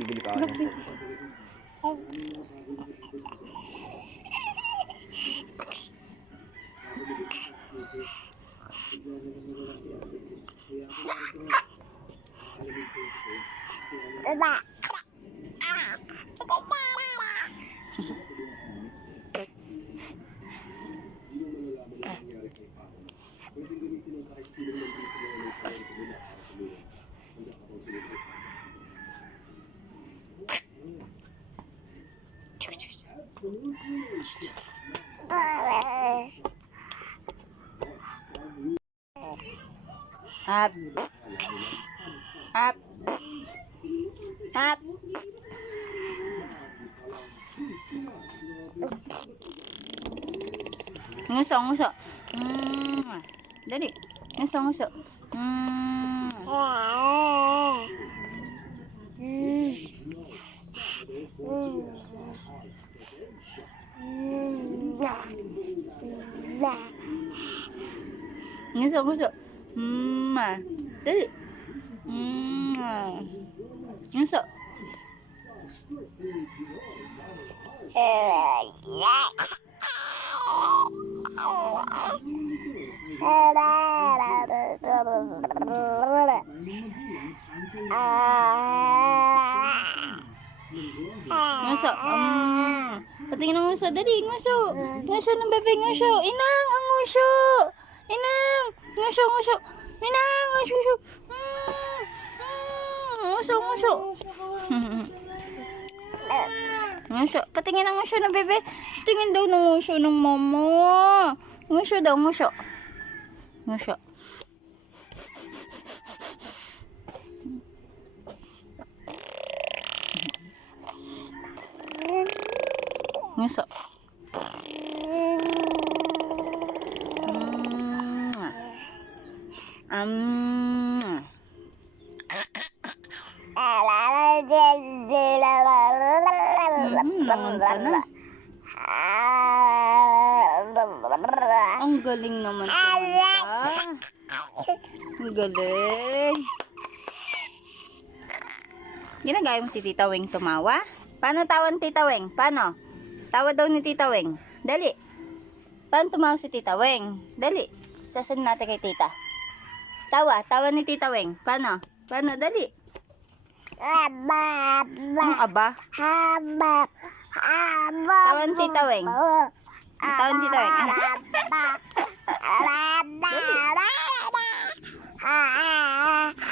Bibili pa ako ng set. Up. Up. Up. Nguso, nguso. Dali. Nguso, nguso. Nguso, nguso. Dali. Nguso. Nguso. Patingin ng nguso. Dali, nguso. Nguso ng bebe, nguso. Inang, ang nguso. Inang. Nguso, nguso. Inang, nguso, nguso. Nguso, nguso. Nguso. Patingin ng nguso ng bebe. Tingin daw ng nguso ng mama. Nguso daw, nguso. Nguso. Nguso. Ang galing naman kumanta. Ang galing. Ginagaya mo si Tita Weng tumawa? Paano tawan Tita Weng? Paano? Tawa daw ni Tita Weng. Dali. Paano tumawa si Tita Weng? Dali. Sasanin natin kay Tita. Tawa. Tawa ni Tita Weng. Paano? Paano? Dali. Aba. Ang aba? Tawan Tita Weng. Tawan Tita Weng. Ano?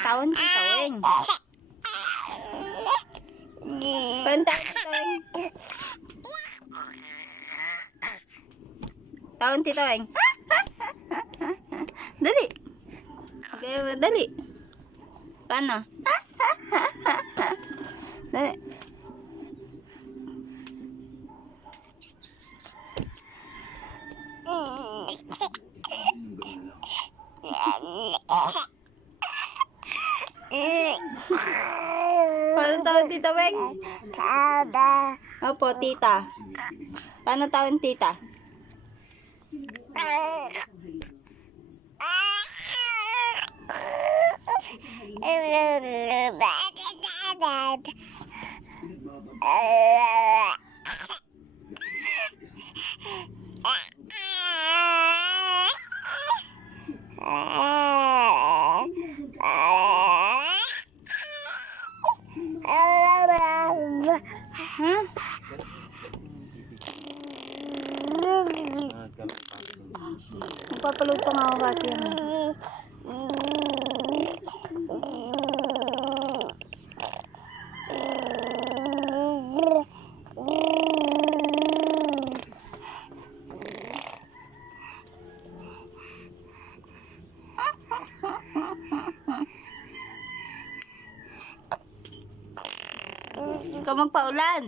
Tawan Tita Weng. Paano tawan Tita Weng? Tawan Tita Weng. Dali. Okay, dali. Paano? Dali. Paano tawag Tita Weng? Opo, Tita. Paano tawag Tita? Magpapaload pa nga ako bati yan. Ikaw magpaulan.